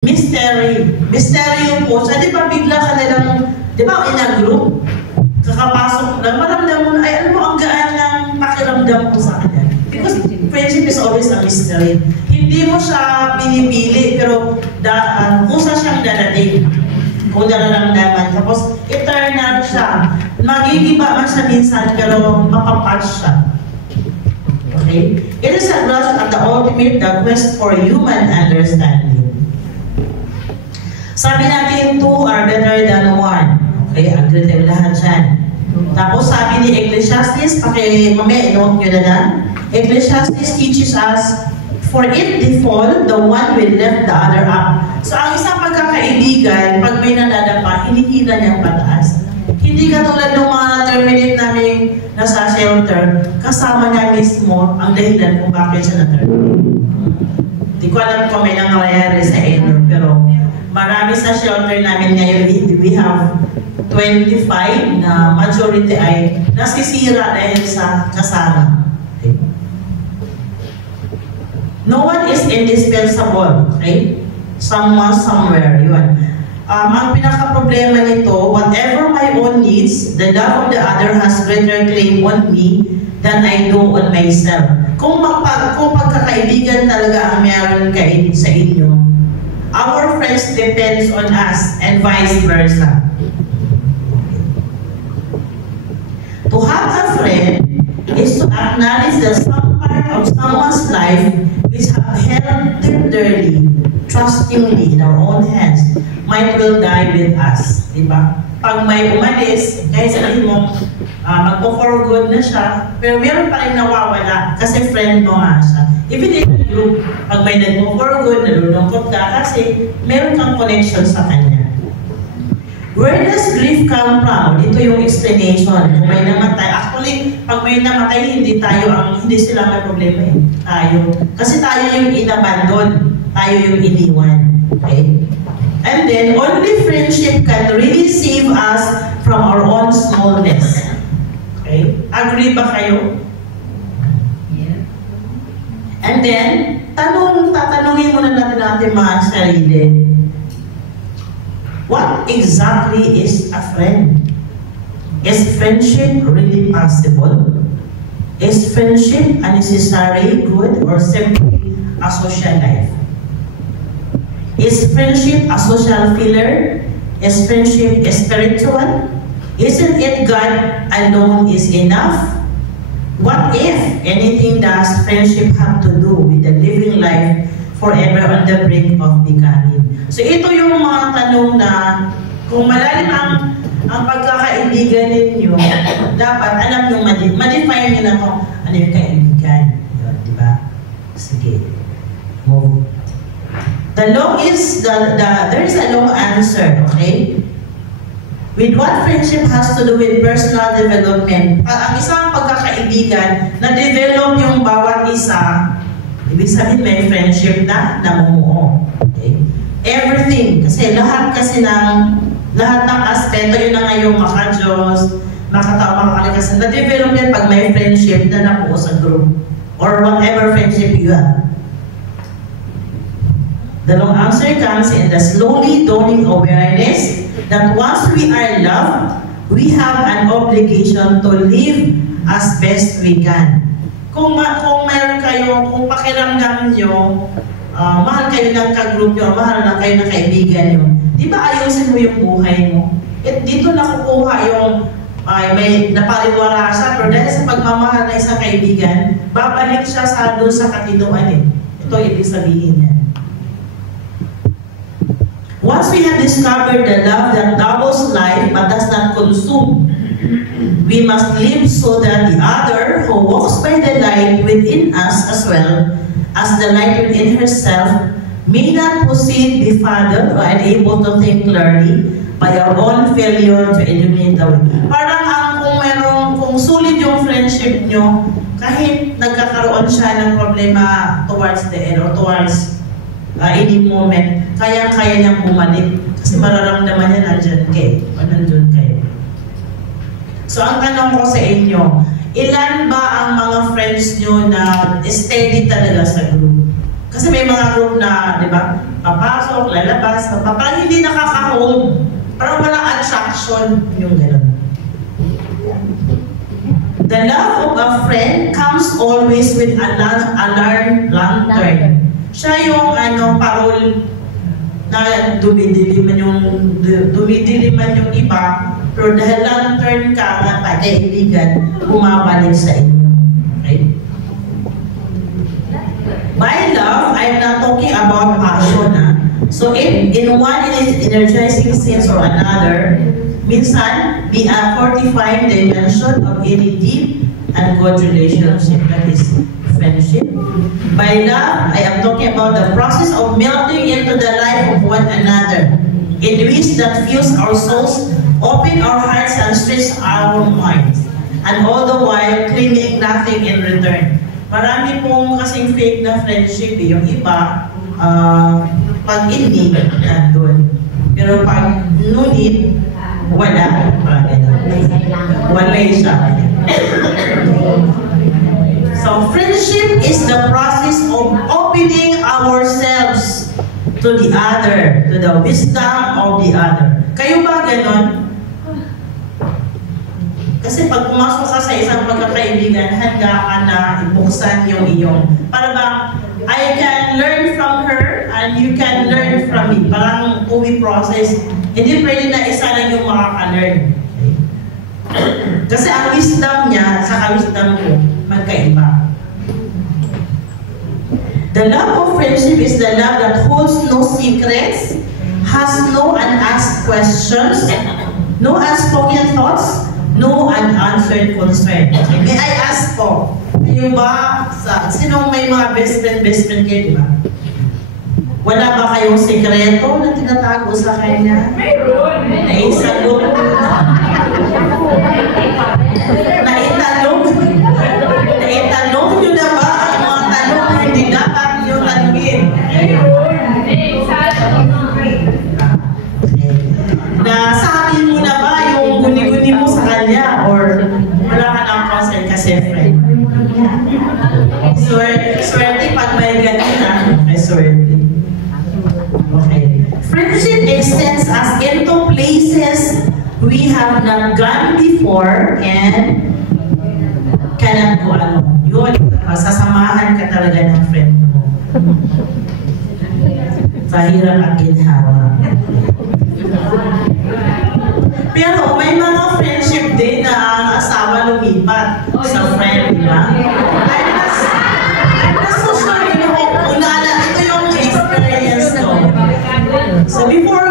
Mystery. Mystery po. So, di ba bigla ka nilang, di ba in a group, kakapasok lang, maramdam mo na, ay, alam mo, ang gaan ng pakiramdam ko sa kanya. Because friendship is always a mystery. Hindi mo siya pinipili, pero kusa siyang darating. Kung nararamdaman. Tapos, eternal siya. Magigiba man siya minsan, pero mapapatch siya. Okay? It is a grasp at the ultimate, the quest for human understanding. Sabi natin, two are better than one. Okay, agree tayo lahat dyan. Tapos sabi ni Ecclesiastes, mamaya i-note nyo na lang. Ecclesiastes teaches us, for it they fall, the one will lift the other up. So ang isang pagkakaibigan, pag may nadadapa, hinihila niyang pataas. Hindi katulad ng mga na-terminate namin nasa shelter, kasama niya mismo ang dahilan kung bakit siya na-terminate. Hindi ko alam kung may nangyayari sa inyo, pero marami sa shelter namin ngayon, we have 25 na majority ay nasisira dahil sa kasama. Okay. No one is indispensable. Okay? Someone, somewhere. Yun. Ang pinaka-problema nito, whatever my own needs, the love of the other has greater claim on me than I do on myself. Kung pagkakaibigan talaga ang meron kayo sa inyo, our friends depends on us and vice versa. To have a friend is to acknowledge that some part of someone's life which have held tenderly, trustingly in our own hands might will die with us. Diba? Pag may umalis, kahit sabihin mo, magpo-for good na siya, pero meron pa rin nawawala kasi friend mo nga siya. Even in a group, pag may nagpo-for good, nalulungkot ka kasi meron kang connection sa kanya. Where does grief come from? Dito yung explanation. Kung may namatay. Actually, pag may namatay, hindi sila may problema eh. Tayo. Kasi tayo yung inabandon. Tayo yung iniwan. Okay? And then, only friendship can really save us from our own smallness. Okay? Agree ba kayo? Yeah. And then, tatanungin muna natin mga sarili. What exactly is a friend? Is friendship really possible? Is friendship a necessary good or simply a social life? Is friendship a social filler? Is friendship spiritual? Isn't it God alone is enough? What if anything does friendship have to do with the living life forever on the brink of becoming? So ito yung mga tanong na kung malalim ang pagkakaibigan ninyo, dapat alam nyo, ma-define nyo na kung ano yung kaibigan. Diba? Sige. Move. There is a long answer, okay? With what friendship has to do with personal development. Ang isang pagkakaibigan, na-develop yung bawat isa, ibig sabihin may friendship na namumuo. Okay? Everything, kasi lahat ng aspeto, yun na nga yung maka-Diyos, makatawa, makakalikasan, na-develop yan pag may friendship na nabuo sa group or whatever friendship you have. The long answer comes in the slowly dawning awareness that once we are loved, we have an obligation to live as best we can. Kung mayroon kayo, kung pakiramdam nyo, mahal kayo ng ka-group nyo, mahal na kayo ng kaibigan nyo, di ba ayusin mo yung buhay mo? At dito nakukuha yung may napaliwala siya, pero dahil sa pagmamahal na isang kaibigan, babalik siya doon sa katinuan eh. Ito ibig sabihin niya. Once we have discovered the love that doubles life but does not consume, we must live so that the other who walks by the light within us as well as the light within herself may not proceed befuddled or unable to think clearly by our own failure to illuminate the way. Parang kung sulit yung friendship nyo, kahit nagkakaroon siya ng problema towards the end or towards any moment, kaya niyang bumalik kasi mararamdaman niya nandyan kayo o nandun kayo. So ang tanong ko sa inyo, ilan ba ang mga friends nyo na steady talaga sa group? Kasi may mga group na, di ba, papasok, lalabas, parang hindi nakaka-hold. Parang walang attraction, yung gano'n. The love of a friend comes always with a lantern. Siya yung parol na dumidiliman yung iba, pero dahil lantern ka nga kaibigan, bumabalik sa inyo. Okay? By love, I'm not talking about passion. So if in one energizing sense or another, minsan, be a fortifying dimension of any deep and good relationship, that is friendship. By love, I am talking about the process of melting into the life of one another, in which that fills our souls, open our hearts, and stretch our minds, and all the while claiming nothing in return. Marami pong kasing fake na friendship eh. Yung iba, pag in-need, nandun. Pero pag no-need, wala. Wala siya. So, friendship is the process of opening ourselves to the other, to the wisdom of the other. Kayo ba ganon? Kasi pag pumasok ka sa isang pagkakaibigan, handa ka na ibuksan yung iyong. Para ba, I can learn from her and you can learn from me. Parang two-way process. Hindi pwede na isa lang yung makaka-learn. Kasi ang wisdom niya sa wisdom ko, magkaiba. The love of friendship is the love that holds no secrets, has no unasked questions, no unspoken thoughts, no unanswered concern. May I ask po, kayo ba, sinong may mga best friend kayo, di ba? Wala ba kayong sekreto na tinatago sa kanya? Mayroon! Naisagot? Naitanong? Naitanong nyo na ba ang mga tanong na hindi dapat nyo tanungin? Nasabi mo na ba yung guni-guni mo sa kanya or wala ka ng concern kasi friend? Swerte pag may ganun na, ay swerte. Okay. Friendship extends us into places we have not gone before and cannot go alone. Yun, sasamahan ka talaga ng friend mo. Sa hirap at ginhawa. Pero may mga friendship din na ang asawa lumipat sa friend, di ba? I'm not so sure, ito yung experience ko. So before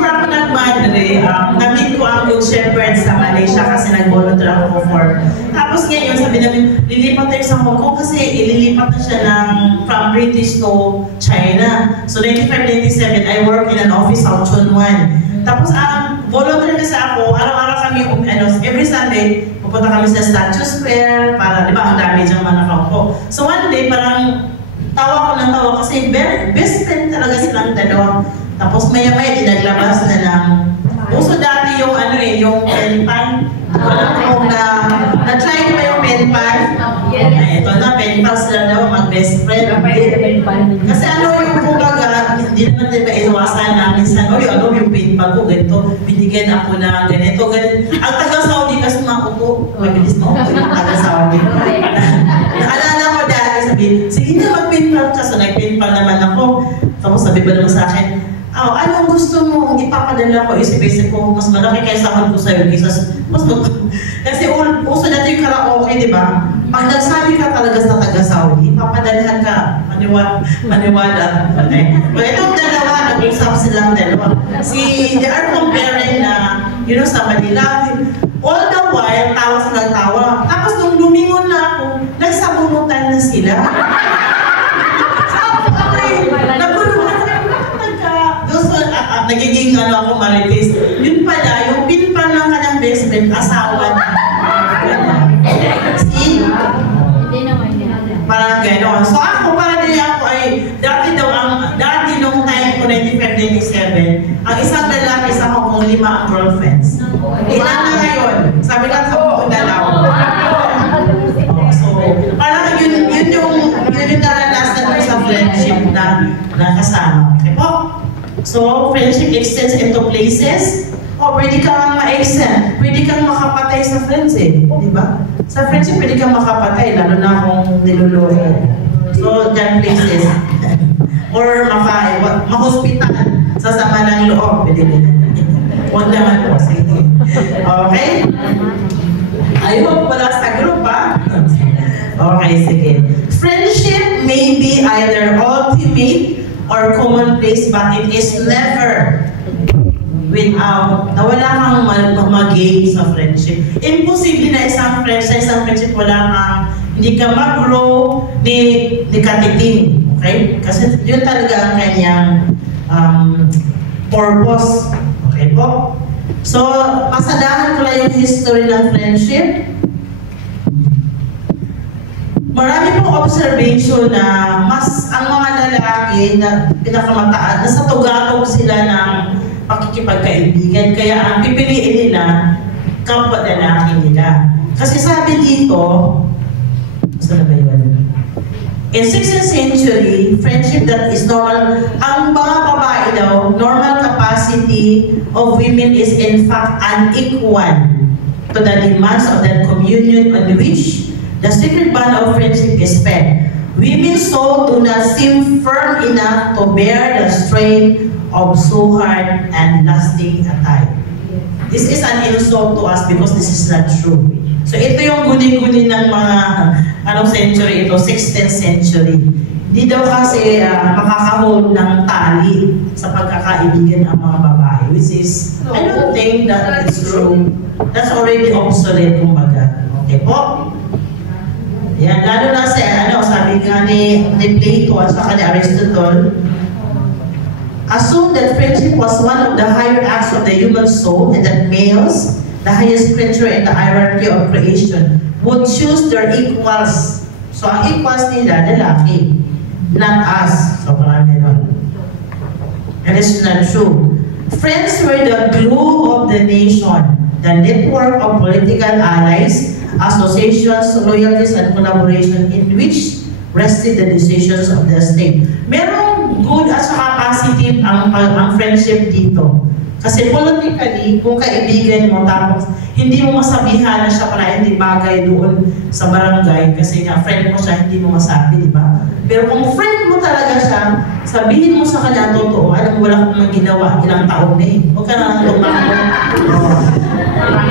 ako nag-madre, na-meet ko ang Good Shepherd sa Malaysia kasi nag-volunteer ako for. Tapos ngayon, sabi namin, lilipat tayo sa Hong Kong kasi ililipat na siya from British to China. So 95-97, I work in an office sa Chun Wan. Tapos volunteer kasi ako, araw-araw kami, every Sunday, pupunta kami sa Statue Square para, di ba, ang dami diyang mga nakaupo. So one day, parang tawa ko ng tawa kasi best friend talaga silang dalawa. Tapos maya-maya, dinaglabas na ng uso dati yung yung pen pan. Walang kung na-try ko ba yung pen pan? Ito na, pen pan sila daw, mag-best friend. Kasi yung kumbaga, hindi naman diba iwasan na minsan, yung pen pan ko, ganito, binigyan ako na ganito, ganito. Ang taga-Saudi kasi maupo, mabilis maupo yung taga-Saudi. Naalala ko dati, sabi, sige na mag-pen pan ka, so nag-pen pan naman ako. Tapos sabi ba naman sa akin, anong gusto mo ipapadala ko? Isip-isip ko, mas malaki kaysa sahod ko sa'yo. Kasi uso natin yung karaoke, di ba? Pag nagsabi ka talaga sa taga-Saudi, papadalhan ka. Maniwala. Okay? But itong dalawa, nag-usap silang dalawa. They are comparing na, sa Manila. All the while, tawa silang tawa. Tapos nung lumingon na ako, nagsabunutan na sila. Nagiging ako marites. Yun pala, yung pinpan ng kanyang best friend, asawa niya. See? Parang gano'n. So ako, parang din ako ay, dati nung time ko, 95-97, ang isang lalaki sa Hong Kong, 5 ang girlfriends. Ilan na ngayon? Sabi lang, 10 na lang. So, parang yun yung naranasan ko sa friend friendship na kasama. Okay po? So, friendship extends into places. O, pwede kang ma-extend. Pwede kang makapatay sa friends eh. Di ba? Sa friendship, pwede kang makapatay, lalo na kung niloloko. So, dyan places. Or ma-hospital sa sama ng loob. Pwede din. Huwag naman po. Sige. Okay? Ayun, wala sa group ha? Okay, sige. Friendship may be either ultimate or commonplace, but it is never without, nawala kang mag-gain sa friendship. Imposible na isang friendship wala kang, hindi ka mag-grow ni katiting. Okay? Kasi yun talaga ang kanyang purpose. Okay po? So, pasadahan ko lang yung history ng friendship. Marami pong observation na mas ang mga lalaki na pinakamataas, nasa tugatog sila ng pakikipagkaibigan. Kaya ang pipiliin nila, kapwa lalaki nila. Kasi sabi dito, saan na ba yun? In 16th century, friendship that is normal, ang mga babae daw, normal capacity of women is in fact unequal to the demands of that communion on which the sacred bond of friendship is fed. Women's soul do not seem firm enough to bear the strain of so hard and lasting a tie. This is an insult to us because this is not true. So ito yung guni-guni ng mga anong century ito, 16th century. Hindi daw kasi makakahold ng tali sa pagkakaibigan ang mga babae, which is, I don't think that is true. That's already obsolete, kumbaga. Okay po? Yan, lalo na sa, sabi nga ni Plato at saka ni Aristotle, assume that friendship was one of the higher acts of the human soul and that males, the highest creature in the hierarchy of creation, would choose their equals. So, ang equals nila, lalaki, not us. So, parang gano'n. And it's not true. Friends were the glue of the nation, the network of political allies, associations, loyalties, and collaboration in which rested the decisions of the state. Merong good at saka positive ang friendship dito. Kasi politically, kung kaibigan mo, tapos hindi mo masabihan na siya pala hindi bagay doon sa barangay, kasi nga friend mo siya, hindi mo masabi, di ba? Pero kung friend mo talaga siya, sabihin mo sa kanya totoo, alam mo wala kang ginawa, ilang taon na eh. Huwag ka na lumakbo.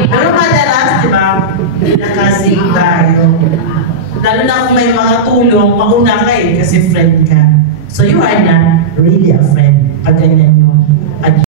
Pero madalas, di ba, nakasig tayo. Lalo na kung may mga tulong, mauna ka eh, kasi friend ka. So you are not really a friend. Pag ganyan